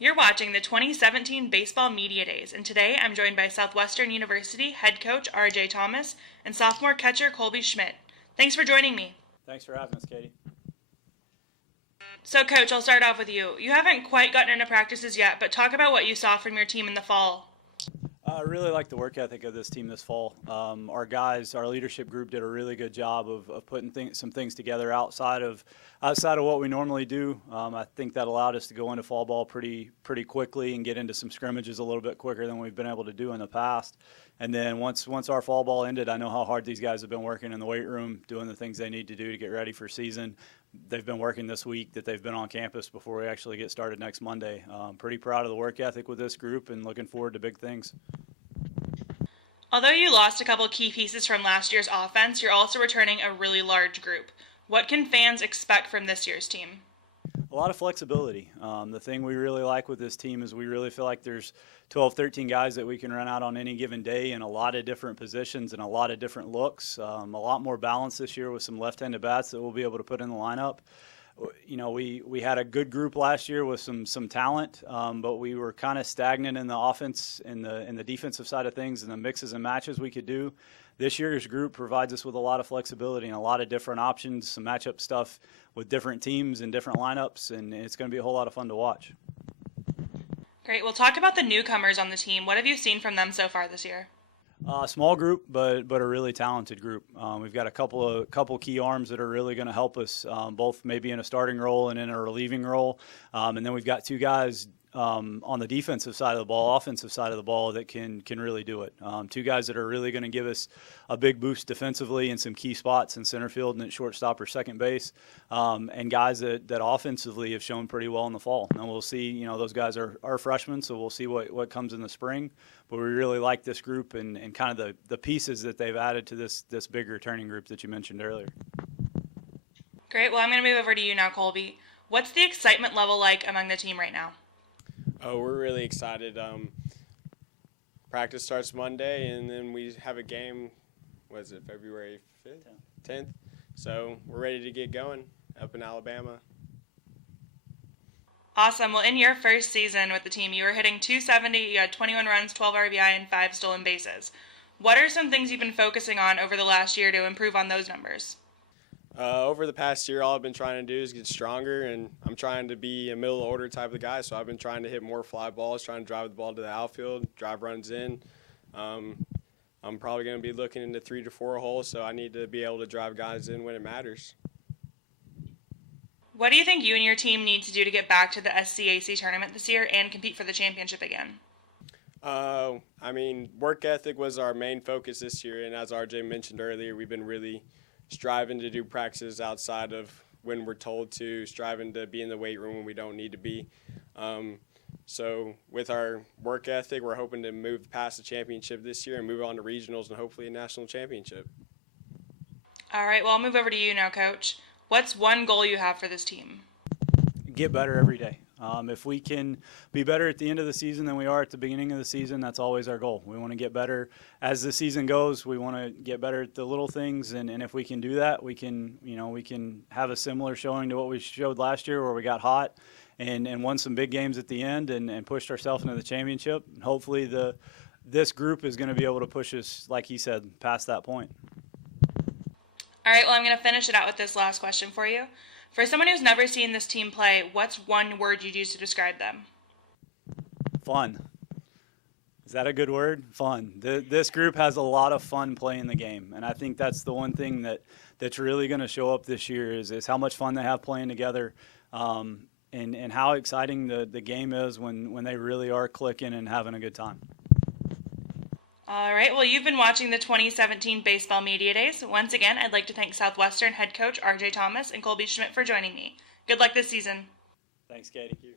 You're watching the 2017 Baseball Media Days, and today I'm joined by Southwestern University head coach R.J. Thomas and sophomore catcher Colby Schmidt. Thanks for joining me. Thanks for having us, Katie. So, Coach, I'll start off with you. You haven't quite gotten into practices yet, but talk about what you saw from your team in the fall. I really like the work ethic of this team this fall. Our guys, our leadership group did a really good job of putting some things together outside of what we normally do. I think that allowed us to go into fall ball pretty quickly and get into some scrimmages a little bit quicker than we've been able to do in the past. And then once our fall ball ended, I know how hard these guys have been working in the weight room, doing the things they need to do to get ready for season. They've been working this week that they've been on campus before we actually get started next Monday. Pretty proud of the work ethic with this group and looking forward to big things. Although you lost a couple key pieces from last year's offense, you're also returning a really large group. What can fans expect from this year's team? A lot of flexibility. The thing we really like with this team is we really feel like there's 12, 13 guys that we can run out on any given day in a lot of different positions and a lot of different looks. A lot more balance this year with some left-handed bats that we'll be able to put in the lineup. You know, we had a good group last year with some talent, but we were kind of stagnant in the offense and the defensive side of things and the mixes and matches we could do. This year's group provides us with a lot of flexibility and a lot of different options, some matchup stuff with different teams and different lineups, and it's going to be a whole lot of fun to watch. Great. We'll talk about the newcomers on the team. What have you seen from them so far this year? Small group, but a really talented group. We've got a couple key arms that are really going to help us, both maybe in a starting role and in a relieving role. And then we've got two guys on the defensive side of the ball, offensive side of the ball that can really do it. Two guys that are really going to give us a big boost defensively in some key spots in center field and at shortstop or second base, and guys that offensively have shown pretty well in the fall. And we'll see, you know, those guys are freshmen, so we'll see what comes in the spring. But we really like this group and kind of the pieces that they've added to this big returning group that you mentioned earlier. Great. Well, I'm going to move over to you now, Colby. What's the excitement level like among the team right now? Oh, we're really excited. Practice starts Monday, and then we have a game, what is it, February 5th? 10th? So we're ready to get going up in Alabama. Awesome. Well, in your first season with the team, you were hitting .270, you had 21 runs, 12 RBI, and 5 stolen bases. What are some things you've been focusing on over the last year to improve on those numbers? Over the past year, all I've been trying to do is get stronger, and I'm trying to be a middle order type of guy, so I've been trying to hit more fly balls, trying to drive the ball to the outfield, drive runs in. I'm probably going to be looking into 3 to 4 holes, so I need to be able to drive guys in when it matters. What do you think you and your team need to do to get back to the SCAC tournament this year and compete for the championship again? I mean, work ethic was our main focus this year, and as RJ mentioned earlier, we've been really striving to do practices outside of when we're told to, striving to be in the weight room when we don't need to be. So with our work ethic, we're hoping to move past the championship this year and move on to regionals and hopefully a national championship. All right, well, I'll move over to you now, Coach. What's one goal you have for this team? Get better every day. If we can be better at the end of the season than we are at the beginning of the season, that's always our goal. We want to get better as the season goes. We want to get better at the little things, and if we can do that, we can have a similar showing to what we showed last year, where we got hot and won some big games at the end and pushed ourselves into the championship. And hopefully, this group is going to be able to push us, like he said, past that point. All right, well, I'm going to finish it out with this last question for you. For someone who's never seen this team play, what's one word you'd use to describe them? Fun. Is that a good word? Fun. This group has a lot of fun playing the game, and I think that's the one thing that's really going to show up this year is how much fun they have playing together, and how exciting the game is when they really are clicking and having a good time. All right, well, you've been watching the 2017 Baseball Media Days. Once again, I'd like to thank Southwestern head coach R.J. Thomas and Colby Schmidt for joining me. Good luck this season. Thanks, Katie. Thank you.